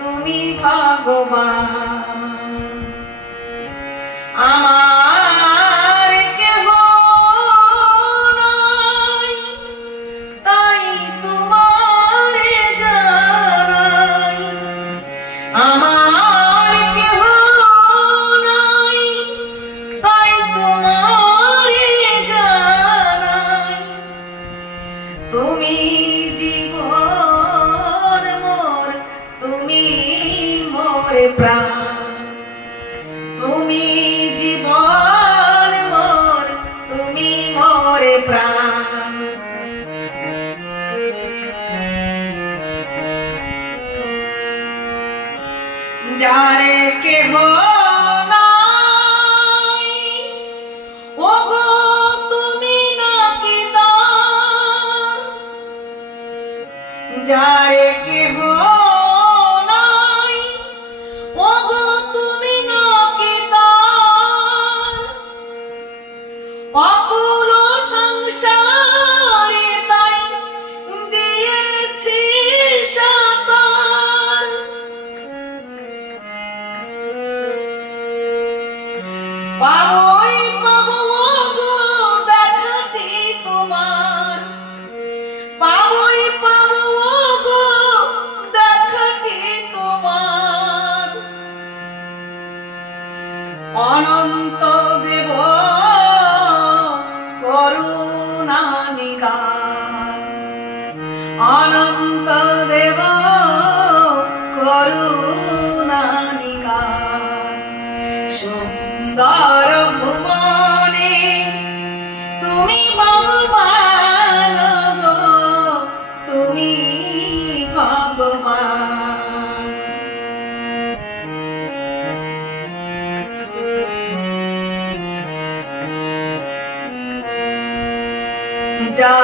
তুমি ভগবান। আমার কেহ নাই, তাই তোমারে জানাই। আমার কেহ নাই, তাই তোমারে জানাই। তুমি জীবন মোর, তুমি মোরে প্রাণ। তুমি জীবন মোর, তুমি মোরে প্রাণ। যারে কেহ নাই, ওগো তুমি নাকি তার। যারে কেহ নাই, ওগো তুমি নাকি তার। অকুল সংসারে তাই দিয়েছি সাতার। পাবই পাবো গো দেখাটি তোমার। পাবই পাবো গো দেখাটি তোমার। অনন্ত দেব করুণা নিদান। অনন্ত দেব করুণা নিদান। সুন্দর ভুবনে তুমি ভগবান গো, তুমি ভগবান। যা